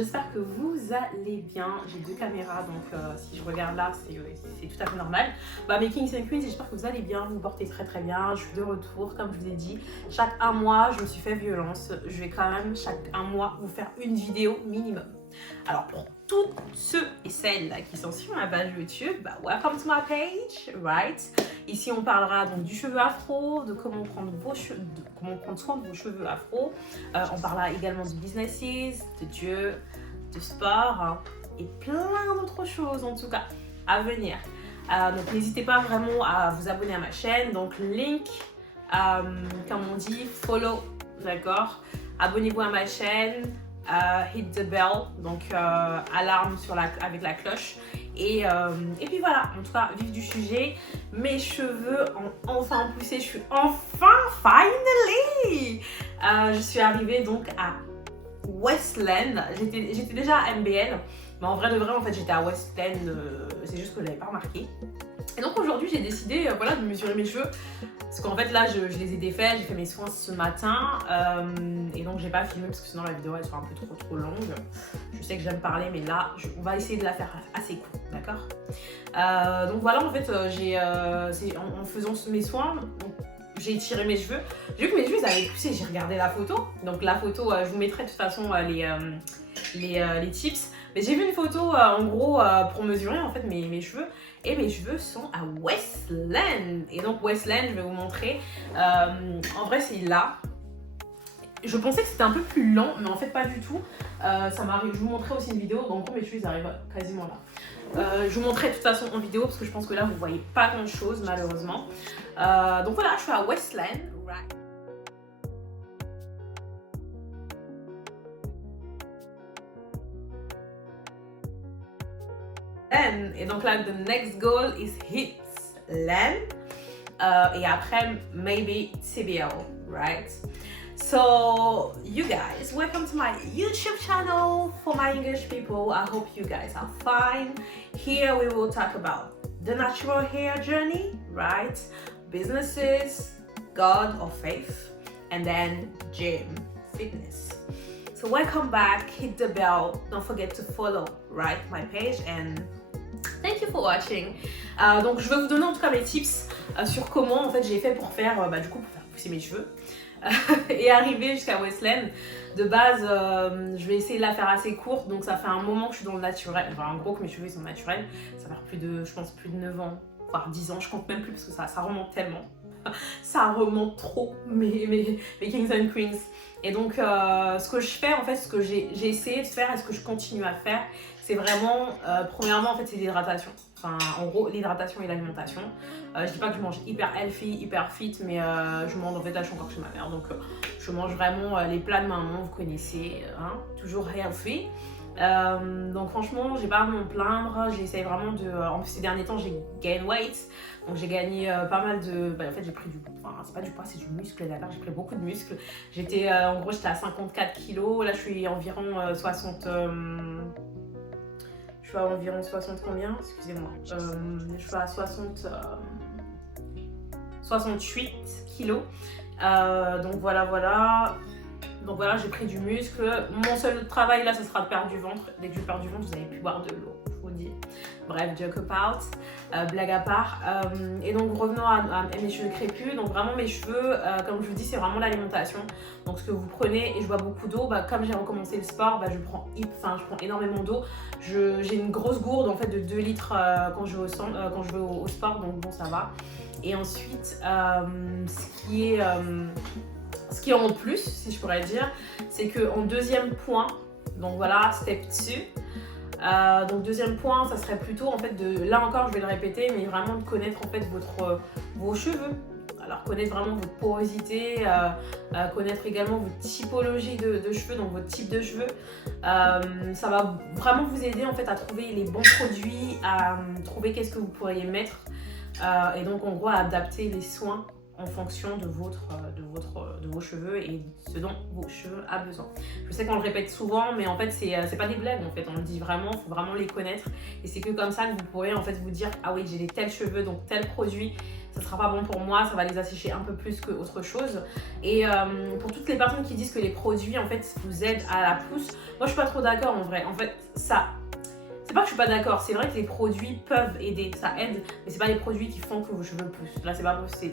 j'espère que vous allez bien. J'ai deux caméras, donc si je regarde là, c'est tout à fait normal. Mes Kings and Queens, j'espère que vous allez bien, vous vous portez très très bien. Je suis de retour, comme je vous ai dit. Chaque un mois, je me suis fait violence. Je vais quand même chaque un mois vous faire une vidéo minimum. Alors pour toutes ceux et celles qui sont sur ma page YouTube, welcome to my page, right? Ici on parlera donc du cheveu afro, de comment prendre soin de vos cheveux afro. On parlera également de businesses, de Dieu, de sport et plein d'autres choses en tout cas à venir. Donc n'hésitez pas vraiment à vous abonner à ma chaîne. Donc link, comme on dit, follow, d'accord? Abonnez-vous à ma chaîne. Hit the bell, donc alarme avec la cloche et puis voilà, en tout cas vif du sujet, mes cheveux ont enfin poussé, je suis finally je suis arrivée donc à Westland. J'étais déjà à MBL, mais en vrai de vrai en fait j'étais à Westland, c'est juste que je l'avais pas remarqué. Et donc aujourd'hui j'ai décidé de mesurer mes cheveux. Parce qu'en fait là je les ai défaits, j'ai fait mes soins ce matin et donc j'ai pas filmé parce que sinon la vidéo elle sera un peu trop longue. Je sais que j'aime parler mais là on va essayer de la faire assez court, d'accord? Donc voilà, en fait en faisant mes soins, j'ai tiré mes cheveux. J'ai vu que mes cheveux ils avaient poussé, j'ai regardé la photo. Donc la photo, je vous mettrai de toute façon les tips. Mais j'ai vu une photo en gros pour mesurer en fait mes cheveux. Et mes cheveux sont à Westland. Et donc Westland, je vais vous montrer. En vrai c'est là. Je pensais que c'était un peu plus lent, mais en fait pas du tout. Ça m'arrive. Je vous montrerai aussi une vidéo. Donc mes cheveux ils arrivent quasiment là. Je vous montrerai de toute façon en vidéo parce que je pense que là vous voyez pas grand chose malheureusement. Donc voilà, je suis à Westland. Right. Et donc là, the next goal is hit land. Et après, maybe TBL, right? So, you guys, welcome to my YouTube channel for my English people. I hope you guys are fine. Here we will talk about the natural hair journey, right? Businesses, God or faith, and then gym, fitness. So welcome back, hit the bell, don't forget to follow, right, my page, and thank you for watching. Donc je vais vous donner en tout cas mes tips sur comment en fait j'ai fait pour faire pour faire pousser mes cheveux et arriver jusqu'à Westland. De base, je vais essayer de la faire assez courte, donc ça fait un moment que je suis dans le naturel. Enfin en gros que mes cheveux ils sont naturels, ça fait plus de 9 ans, voire 10 ans, je compte même plus parce que ça remonte tellement. Ça remonte trop mes Kings and Queens. Et donc ce que je fais en fait, ce que j'ai essayé de faire et ce que je continue à faire, c'est vraiment premièrement en fait c'est l'hydratation. Enfin en gros l'hydratation et l'alimentation. Je dis pas que je mange hyper healthy, hyper fit, mais je mange en fait là je suis encore chez ma mère, donc je mange vraiment les plats de maman, vous connaissez, toujours healthy. Donc franchement j'ai pas à me plaindre, j'essaye vraiment de... En plus ces derniers temps j'ai gain weight, donc j'ai gagné pas mal de... en fait j'ai pris c'est pas du poids, c'est du muscle d'accord, j'ai pris beaucoup de muscles. En gros j'étais à 54 kilos, là je suis environ 60... je suis à environ 60 combien? Excusez-moi. Je suis à 68 kilos. Donc voilà. Donc voilà, j'ai pris du muscle. Mon seul travail là, ce sera de perdre du ventre. Dès que je perds du ventre, vous allez plus boire de l'eau, je vous dis. Bref, joke apart, blague à part. Et donc revenons à mes cheveux crépus. Donc vraiment mes cheveux, comme je vous dis, c'est vraiment l'alimentation. Donc ce que vous prenez, et je bois beaucoup d'eau, comme j'ai recommencé le sport, je prends énormément d'eau. J'ai une grosse gourde en fait de 2 litres quand je vais au sport, donc bon ça va. Et ensuite, ce qui est en plus, si je pourrais dire, c'est qu'en deuxième point, donc voilà, step 2. Donc deuxième point, ça serait plutôt en fait là encore je vais le répéter, mais vraiment de connaître en fait vos cheveux. Alors connaître vraiment votre porosité, connaître également votre typologie de cheveux, donc votre type de cheveux. Ça va vraiment vous aider en fait à trouver les bons produits, à trouver qu'est-ce que vous pourriez mettre et donc en gros à adapter les soins en fonction de vos cheveux et ce dont vos cheveux a besoin. Je sais qu'on le répète souvent, mais en fait c'est pas des blagues en fait, on le dit vraiment, il faut vraiment les connaître et c'est que comme ça que vous pourrez en fait vous dire ah oui j'ai des tels cheveux donc tel produit ça sera pas bon pour moi, ça va les assécher un peu plus que autre chose. Et pour toutes les personnes qui disent que les produits en fait vous aident à la pousse, moi je suis pas trop d'accord en vrai. En fait ça, c'est pas que je suis pas d'accord, c'est vrai que les produits peuvent aider, ça aide, mais c'est pas les produits qui font que vos cheveux poussent. Là c'est pas que c'est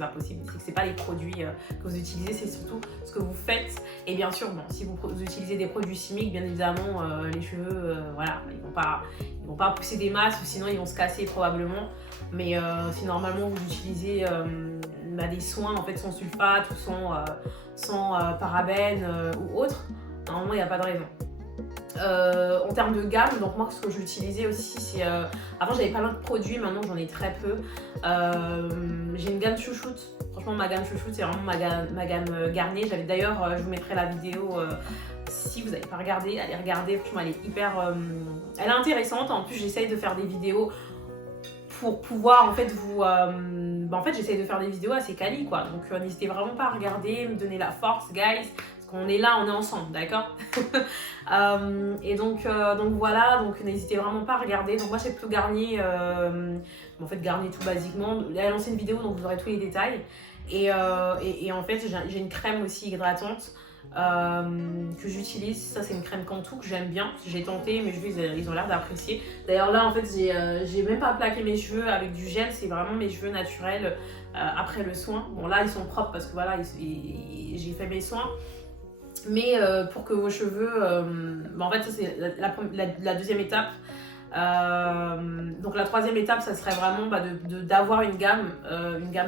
pas possible, c'est que c'est pas les produits que vous utilisez, c'est surtout ce que vous faites. Et bien sûr, bon, si vous utilisez des produits chimiques, bien évidemment les cheveux, voilà, ils vont pas pousser des masses ou sinon ils vont se casser probablement. Mais si normalement vous utilisez des soins en fait sans sulfate ou sans parabènes ou autre, normalement il n'y a pas de raison. En termes de gamme, donc moi ce que j'utilisais aussi c'est avant j'avais pas mal de produits, maintenant j'en ai très peu. J'ai une gamme chouchoute, franchement ma gamme chouchoute c'est vraiment ma gamme Garnier. J'avais d'ailleurs, je vous mettrai la vidéo si vous n'avez pas regardé, allez regarder, franchement elle est hyper elle est intéressante. En plus j'essaye de faire des vidéos pour pouvoir en fait vous en fait j'essaye de faire des vidéos assez quali quoi, donc n'hésitez vraiment pas à regarder, me donner la force guys. On est là, on est ensemble, d'accord. Et donc voilà, donc n'hésitez vraiment pas à regarder. Donc moi j'ai plutôt Garnier, en fait Garnier tout basiquement. Elle a lancé une vidéo donc vous aurez tous les détails. Et en fait j'ai une crème aussi hydratante que j'utilise. Ça c'est une crème Cantu que j'aime bien. J'ai tenté, mes cheveux ils ont l'air d'apprécier. D'ailleurs là en fait j'ai même pas plaqué mes cheveux avec du gel, c'est vraiment mes cheveux naturels après le soin. Bon là ils sont propres parce que voilà j'ai fait mes soins. Mais pour que vos cheveux, en fait ça c'est la deuxième étape. Donc la troisième étape ça serait vraiment d'avoir une gamme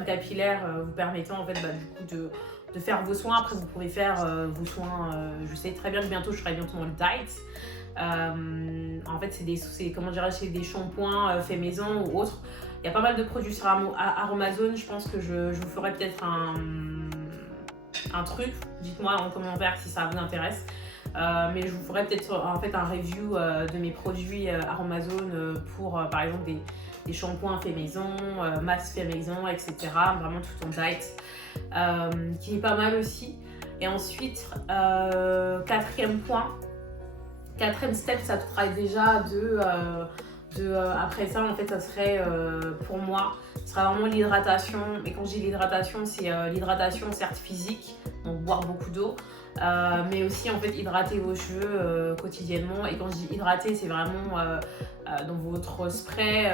capillaire vous permettant en fait du coup de faire vos soins. Après vous pourrez faire vos soins, je sais très bien que bientôt je serai bientôt dans le diet. En fait c'est comment dirais-je, des shampoings faits maison ou autres. Il y a pas mal de produits sur Aromazone, je pense que je vous ferai peut-être un truc, dites-moi en commentaire si ça vous intéresse, mais je vous ferai peut-être en fait un review de mes produits Aromazone pour par exemple des shampoings faits maison, masques faits maison, etc. Vraiment tout en diet, qui est pas mal aussi. Et ensuite quatrième step, ça sera déjà après ça en fait ça serait pour moi ce sera vraiment l'hydratation. Et quand je dis l'hydratation c'est l'hydratation certes physique, donc boire beaucoup d'eau, mais aussi en fait hydrater vos cheveux quotidiennement. Et quand je dis hydrater c'est vraiment dans votre spray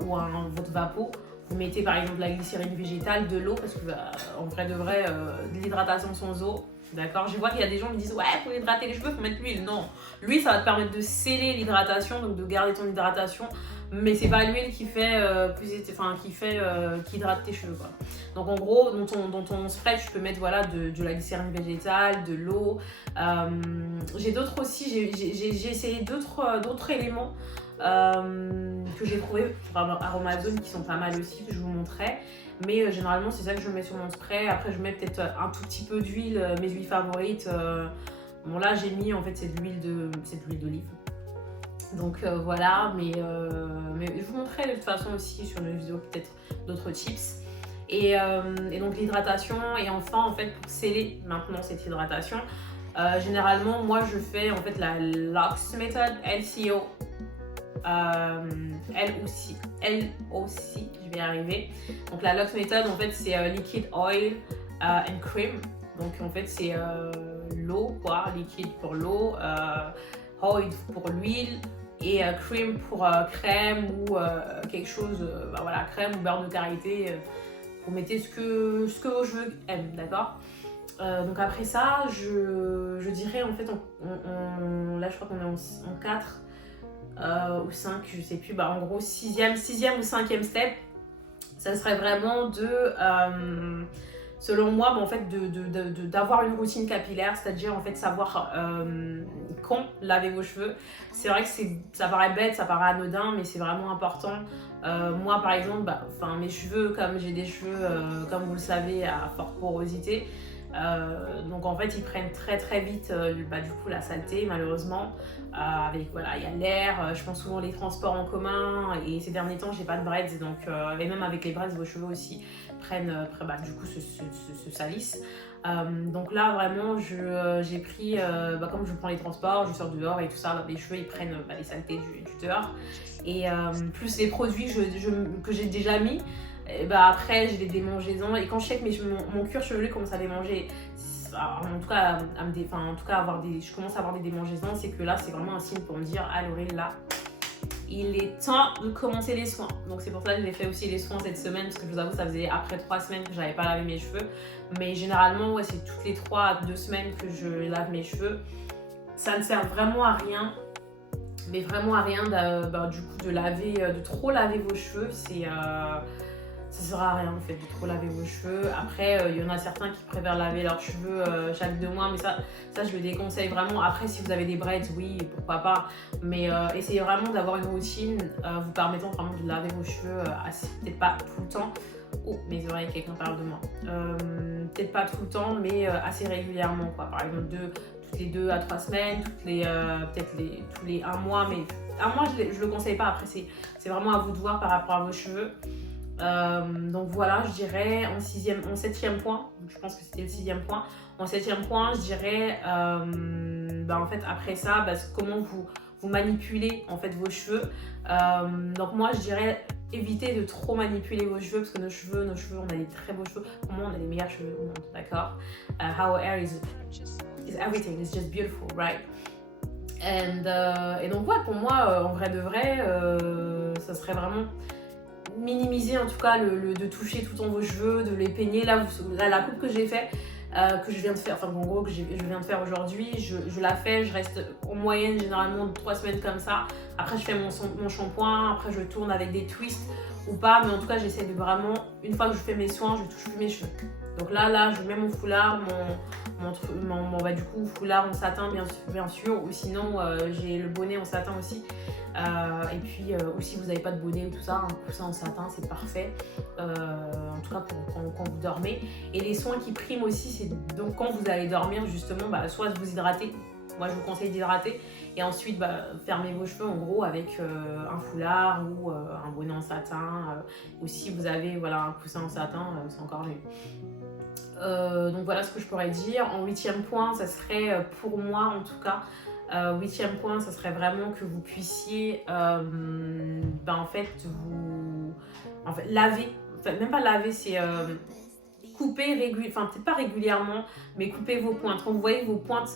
ou votre vapeau vous mettez par exemple la glycérine végétale, de l'eau, parce que en vrai de vrai de l'hydratation sans eau. D'accord, je vois qu'il y a des gens qui disent ouais pour hydrater les cheveux faut mettre l'huile. Non, l'huile ça va te permettre de sceller l'hydratation, donc de garder ton hydratation, mais c'est pas l'huile qui qui hydrate tes cheveux quoi. Donc en gros dans ton spray tu peux mettre voilà de la glycérine végétale, de l'eau. J'ai d'autres aussi, j'ai essayé d'autres éléments que j'ai trouvé sur Aromazone qui sont pas mal aussi, que je vous montrerai. Mais généralement c'est ça que je mets sur mon spray. Après je mets peut-être un tout petit peu d'huile, mes huiles favorites. Bon là j'ai mis en fait cette huile d'olive. Donc voilà, mais je vous montrerai de toute façon aussi sur une vidéo peut-être d'autres tips. Et donc l'hydratation, et enfin en fait pour sceller maintenant cette hydratation, généralement moi je fais en fait la LOX méthode, LCO. LOC, je vais y arriver. Donc la LOX méthode en fait c'est liquid oil and cream. Donc en fait c'est l'eau quoi, liquide pour l'eau, oil pour l'huile et cream pour crème ou quelque chose, voilà, crème ou beurre de karité. Vous mettez ce que vos cheveux aiment, d'accord. Donc après ça je dirais en fait là je crois qu'on est en 4 ou 5, je sais plus, en gros 6e ou 5e step, ça serait vraiment selon moi en fait d'avoir une routine capillaire, c'est-à-dire en fait savoir quand laver vos cheveux. C'est vrai que ça paraît bête, ça paraît anodin, mais c'est vraiment important. Moi par exemple, mes cheveux, comme j'ai des cheveux comme vous le savez à forte porosité, Donc en fait ils prennent très très vite du coup la saleté malheureusement. Avec voilà, il y a l'air, je prends souvent les transports en commun et ces derniers temps j'ai pas de braids, donc et même avec les braids vos cheveux aussi prennent du coup se salissent. Donc là vraiment j'ai pris comme je prends les transports, je sors dehors et tout ça, les cheveux ils prennent les saletés du dehors, et plus les produits que j'ai déjà mis, et après j'ai des démangeaisons, et quand je sais que mon cuir chevelu commence à démanger, en tout cas je commence à avoir des démangeaisons, c'est que là c'est vraiment un signe pour me dire ah Laurie, là il est temps de commencer les soins. Donc c'est pour ça que j'ai fait aussi les soins cette semaine, parce que je vous avoue ça faisait après 3 semaines que j'avais pas lavé mes cheveux, mais généralement ouais, c'est toutes les 3 à 2 semaines que je lave mes cheveux. Ça ne sert vraiment à rien, mais vraiment à rien du coup de trop laver vos cheveux. Ça sert à rien en fait de trop laver vos cheveux. Après il y en a certains qui préfèrent laver leurs cheveux chaque 2 mois, mais ça je le déconseille vraiment. Après si vous avez des braids, oui pourquoi pas, mais essayez vraiment d'avoir une routine vous permettant vraiment de laver vos cheveux assez, peut-être pas tout le temps. Oh, mes oreilles, quelqu'un parle de moi. Peut-être pas tout le temps, mais assez régulièrement quoi. Par exemple toutes les 2 à 3 semaines, tous les 1 mois, mais 1 mois je le conseille pas. Après c'est vraiment à vous de voir par rapport à vos cheveux. Donc voilà, je dirais en 7e point, je pense que c'était le 6e point. En 7e point, je dirais en fait après ça, comment vous manipulez en fait vos cheveux. Donc moi je dirais évitez de trop manipuler vos cheveux, parce que nos cheveux, on a des très beaux cheveux. Pour moi, on a les meilleurs cheveux au monde, d'accord? Our hair is everything, it's just beautiful, right? Et donc ouais, pour moi, en vrai de vrai, ça serait vraiment minimiser en tout cas de toucher tout le temps vos cheveux, de les peigner. Là la coupe que j'ai fait, que je viens de faire, enfin en gros que je viens de faire aujourd'hui, je la fais, je reste en moyenne généralement 3 semaines comme ça. Après je fais mon shampoing, après je tourne avec des twists ou pas, mais en tout cas j'essaie de vraiment, une fois que je fais mes soins, je touche plus mes cheveux. Donc là je mets mon foulard, du coup foulard en satin bien sûr, ou sinon j'ai le bonnet en satin aussi. Et puis aussi vous n'avez pas de bonnet ou tout ça, un coussin en satin c'est parfait, en tout cas pour quand vous dormez. Et les soins qui priment aussi, c'est donc quand vous allez dormir justement, soit vous hydratez, moi je vous conseille d'hydrater, et ensuite fermez vos cheveux en gros avec un foulard ou un bonnet en satin, ou si vous avez un coussin en satin, c'est encore mieux. Donc voilà ce que je pourrais dire. En 8e point, ça serait pour moi en tout cas, 8e point, ça serait vraiment que vous puissiez laver, même pas laver, c'est couper peut-être pas régulièrement, mais couper vos pointes. Quand vous voyez vos pointes,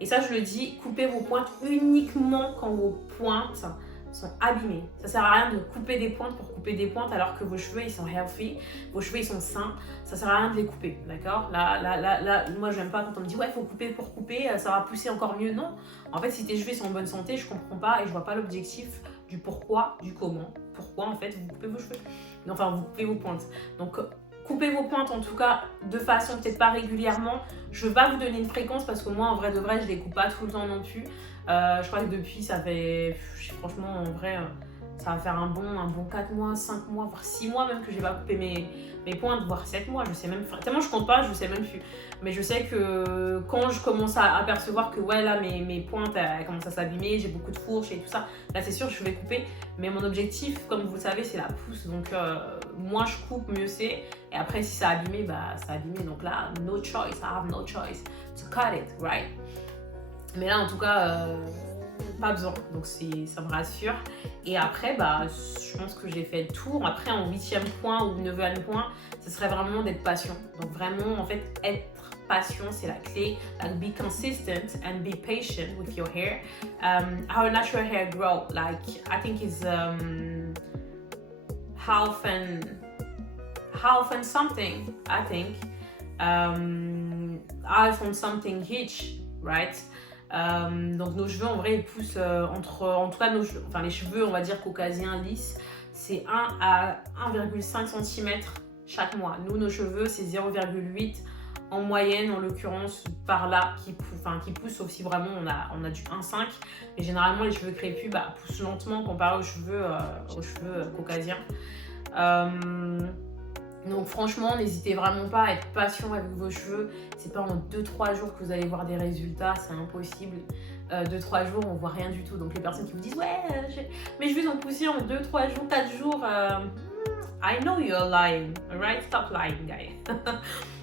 et ça je le dis, coupez vos pointes uniquement quand vos pointes sont abîmées. Ça sert à rien de couper des pointes pour couper des pointes alors que vos cheveux ils sont healthy, vos cheveux ils sont sains. Ça sert à rien de les couper, d'accord? Là, moi j'aime pas quand on me dit ouais faut couper pour couper, ça va pousser encore mieux. Non, en fait si tes cheveux sont en bonne santé, je comprends pas et je vois pas l'objectif du pourquoi, du comment. Pourquoi en fait vous coupez vos cheveux, enfin vous coupez vos pointes. Donc coupez vos pointes en tout cas de façon peut-être pas régulièrement. Je veux pas vous donner une fréquence parce que moi en vrai de vrai je les coupe pas tout le temps non plus. Je crois que depuis ça fait, franchement en vrai ça va faire un bon 4 mois, 5 mois, voire 6 mois même que j'ai pas coupé mes pointes, voire 7 mois, je sais même, tellement je compte pas, je sais même plus. Mais je sais que quand je commence à apercevoir que ouais là mes pointes elles commencent à s'abîmer, j'ai beaucoup de fourches et tout ça, là c'est sûr je vais couper. Mais mon objectif, comme vous le savez, c'est la pousse, donc moins je coupe, mieux c'est. Et après si ça a abîmé, ça a abîmé, donc là no choice, I have no choice to cut it, right? Mais là en tout cas pas besoin, donc ça me rassure. Et après je pense que j'ai fait le tour. Après en 8e point ou 9e point, ce serait vraiment d'être patient. Donc vraiment en fait être patient c'est la clé. Like be consistent and be patient with your hair. Our natural hair grow like I think is half and something, I think half and something each, right? Donc nos cheveux en vrai ils poussent en tout cas les cheveux on va dire caucasiens lisses, c'est 1 à 1,5 cm chaque mois. Nous nos cheveux c'est 0,8 en moyenne en l'occurrence par là qui poussent, sauf si vraiment on a du 1,5, mais généralement les cheveux crépus poussent lentement comparé aux cheveux caucasiens. Donc franchement, n'hésitez vraiment pas à être patient avec vos cheveux. C'est pas en 2-3 jours que vous allez voir des résultats, c'est impossible. 2-3 jours, on voit rien du tout. Donc les personnes qui vous disent ouais, mes cheveux ont poussé en 2-3 jours, 4 jours, I know you're lying, alright? Stop lying, guys.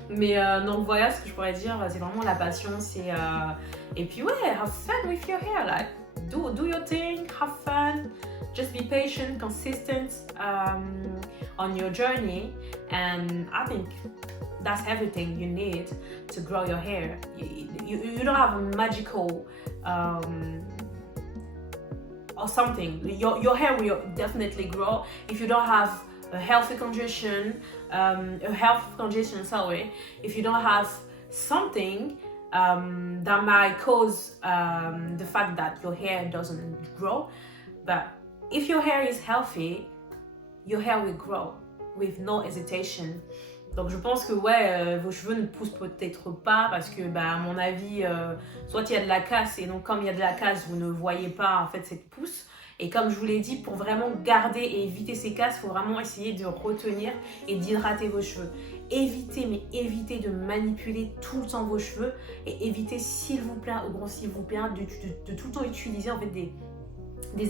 Mais donc voilà ce que je pourrais dire, c'est vraiment la patience et puis ouais, have fun with your hair, like do your thing, have fun, just be patient, consistent on your journey, and I think that's everything you need to grow your hair. You don't have a magical or something. Your hair will definitely grow if you don't have a healthy condition, if you don't have something that might cause the fact that your hair doesn't grow. But if your hair is healthy, your hair will grow with no hesitation. Donc je pense que ouais, vos cheveux ne poussent peut-être pas parce que à mon avis, soit il y a de la casse et donc comme il y a de la casse, vous ne voyez pas en fait cette pousse. Et comme je vous l'ai dit, pour vraiment garder et éviter ces casses, il faut vraiment essayer de retenir et d'hydrater vos cheveux. Évitez de manipuler tout le temps vos cheveux et évitez s'il vous plaît, de tout le temps utiliser en fait des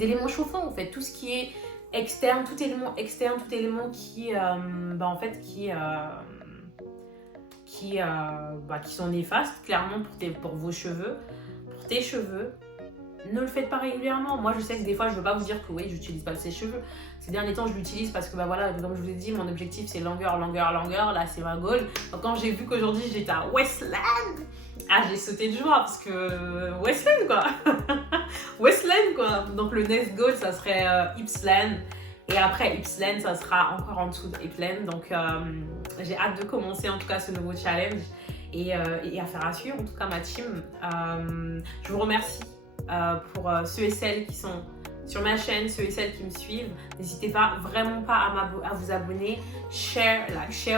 éléments chauffants en fait, tout ce qui est externe, tout élément externe, tout élément qui sont néfastes clairement pour vos cheveux, pour tes cheveux. Ne le faites pas régulièrement. Moi, je sais que des fois, je ne veux pas vous dire que oui, j'utilise pas le sèche-cheveux. Ces derniers temps, je l'utilise parce que voilà, comme je vous ai dit, mon objectif c'est longueur. Là, c'est ma goal. Donc, quand j'ai vu qu'aujourd'hui j'étais à Westland, j'ai sauté de joie parce que Westland quoi. Westland quoi. Donc, le next goal, ça serait Ypsland. Et après Ypsland, ça sera encore en dessous de Ypsland. Donc, j'ai hâte de commencer en tout cas ce nouveau challenge et affaire à suivre. En tout cas, ma team. Je vous remercie. Pour ceux et celles qui sont sur ma chaîne, ceux et celles qui me suivent, n'hésitez pas vraiment pas à vous abonner. Share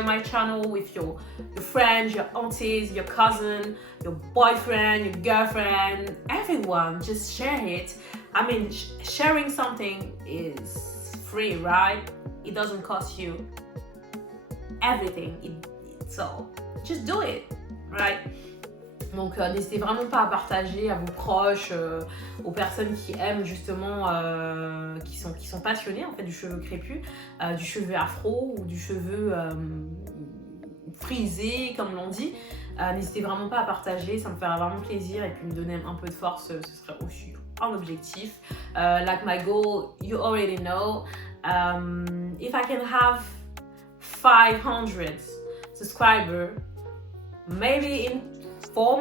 my channel with your friends, your aunties, your cousin, your boyfriend, your girlfriend, everyone. Just share it. I mean, sharing something is free, right? It doesn't cost you everything. So just do it, right? Donc n'hésitez vraiment pas à partager à vos proches, aux personnes qui aiment justement, qui sont passionnées en fait du cheveu crépus, du cheveu afro ou du cheveu frisé comme l'on dit. N'hésitez vraiment pas à partager, ça me fera vraiment plaisir et puis me donner un peu de force, ce serait aussi un objectif. Like my goal, you already know, if I can have 500 subscribers, maybe in 4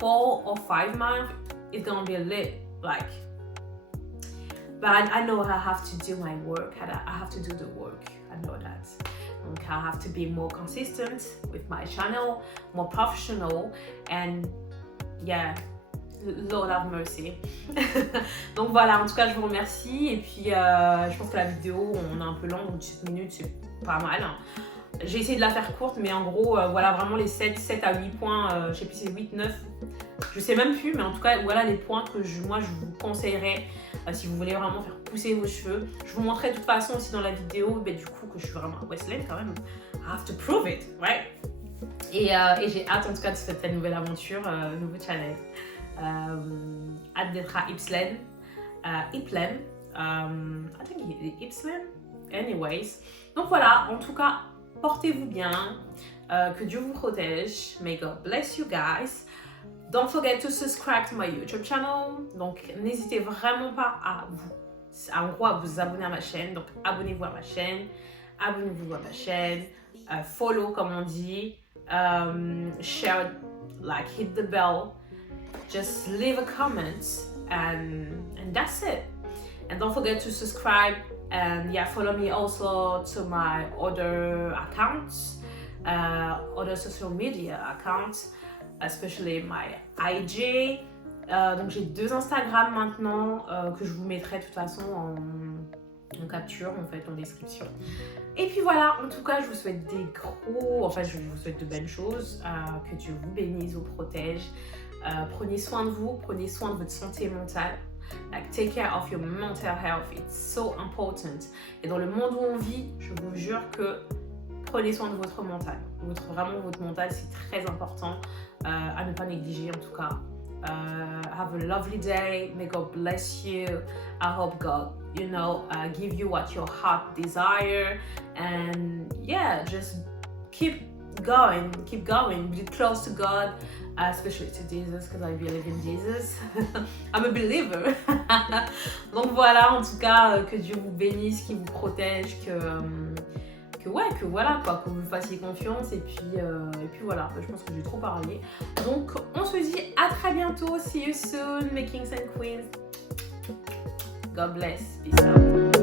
or 5 months, it's gonna be a lit, like. But I know I have to do my work. I have to do the work. I know that. Donc, I have to be more consistent with my channel, more professional, and yeah, Lord have mercy. Donc voilà, en tout cas, je vous remercie. Et puis, je pense que la vidéo, on est un peu longue, donc 17 minutes, c'est pas mal. J'ai essayé de la faire courte, mais en gros, voilà vraiment les 7 à 8 points, je sais plus si c'est 8, 9, je sais même plus, mais en tout cas, voilà les points que moi je vous conseillerais si vous voulez vraiment faire pousser vos cheveux. Je vous montrerai de toute façon aussi dans la vidéo, du coup, que je suis vraiment à Westland quand même. I have to prove it, right? Et j'ai hâte en tout cas de cette nouvelle aventure, nouveau challenge. Hâte d'être à Ypsland, Ypsland, I think Ypsland, anyways. Donc voilà, en tout cas, portez-vous bien, que Dieu vous protège. May God bless you guys. Don't forget to subscribe to my YouTube channel. Donc n'hésitez vraiment pas à vous abonner à ma chaîne. Donc abonnez-vous à ma chaîne, follow comme on dit, share, hit the bell, just leave a comment and that's it. And don't forget to subscribe. And yeah, follow me also to my other accounts, other social media accounts, especially my IG. Donc j'ai 2 Instagram maintenant que je vous mettrai de toute façon en capture, en fait, en description. Et puis voilà, en tout cas, je vous souhaite je vous souhaite de belles choses, que Dieu vous bénisse, vous protège. Prenez soin de vous, prenez soin de votre santé mentale. Take care of your mental health, it's so important. Et dans le monde où on vit, je vous jure que prenez soin de votre mental. Vraiment, votre mental, c'est très important à ne pas négliger en tout cas. Have a lovely day. May God bless you. I hope God, give you what your heart desire. And yeah, just keep going. Be close to God, especially to Jesus, because I believe in Jesus. I'm a believer. Donc voilà, en tout cas, que Dieu vous bénisse, qu'il vous protège, que voilà quoi, que vous fassiez confiance et puis voilà, je pense que j'ai trop parlé. Donc on se dit à très bientôt. See you soon, my kings and queens. God bless. Peace out.